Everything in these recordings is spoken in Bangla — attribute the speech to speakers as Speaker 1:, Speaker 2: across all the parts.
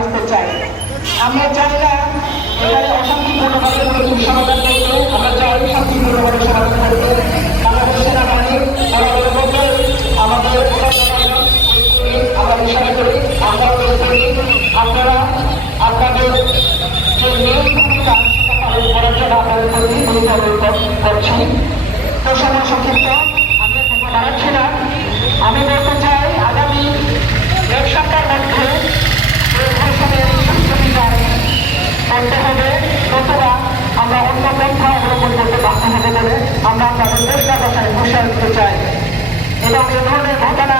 Speaker 1: আসতে চাই। আমরা চাই না এখানে করতে আমরা চাই সমাধান করতে আমাদের আমরা ইশারা করি, আমরা আপনারা আপনাদের পালন করার জন্য আপনাদের প্রতি ভূমিকা করছি। তো সময় সংক্ষিপ্ত করতে বাধ্য হবে বলে আমরা আপনাদের চেষ্টা কথায় ঘোষণা দিতে চাই। এবং এ ধরনের ঘটনা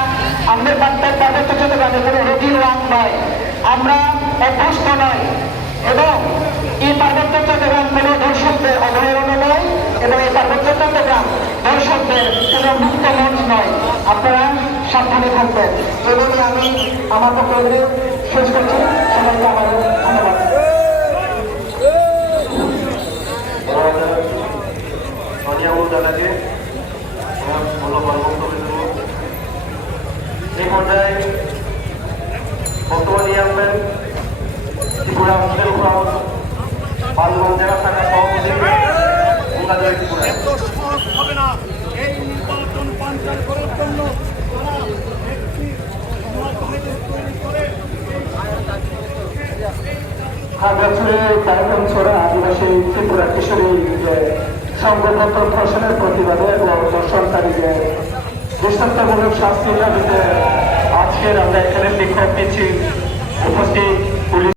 Speaker 1: আমাদের বার্তার পার্বত্য চট্টগ্রামে কোনো নয় আমরা অভ্যস্ত নয় এবং এই পার্বত্য চট্টগ্রাম কোনো দর্শকদের অভয়ারণ্য নয়, এবং এই পার্বত্য চট্টগ্রাম কোনো মুক্ত মঞ্চ নয়। আপনারা সাবধানে থাকবেন। এবং আমি আমার পক্ষে শেষ করছি।
Speaker 2: দাদাকে ভালো বক্তব্য দেব এই পর্যায়ে বক্তব্য নিয়ে আসবেন ত্রিপুরা হোস্টেল ক্লাব পালগঞ্জ জেলা শাখা সভাপতি গঙ্গাজয় ত্রিপুরা।
Speaker 3: এত সহজ হবে না।
Speaker 1: খাগড়াছড়ি কায়কন ছড়া আদিবাসী ত্রিপুরা কিশোরী যে সংগঠন ধর্ষণের প্রতিবাদে এবং ধর্ষণকারী যে দৃষ্টান্তমূলক শাস্তি দাবিতে আজকের আমরা এখানে বিক্ষোভ মিছিল উপস্থিত।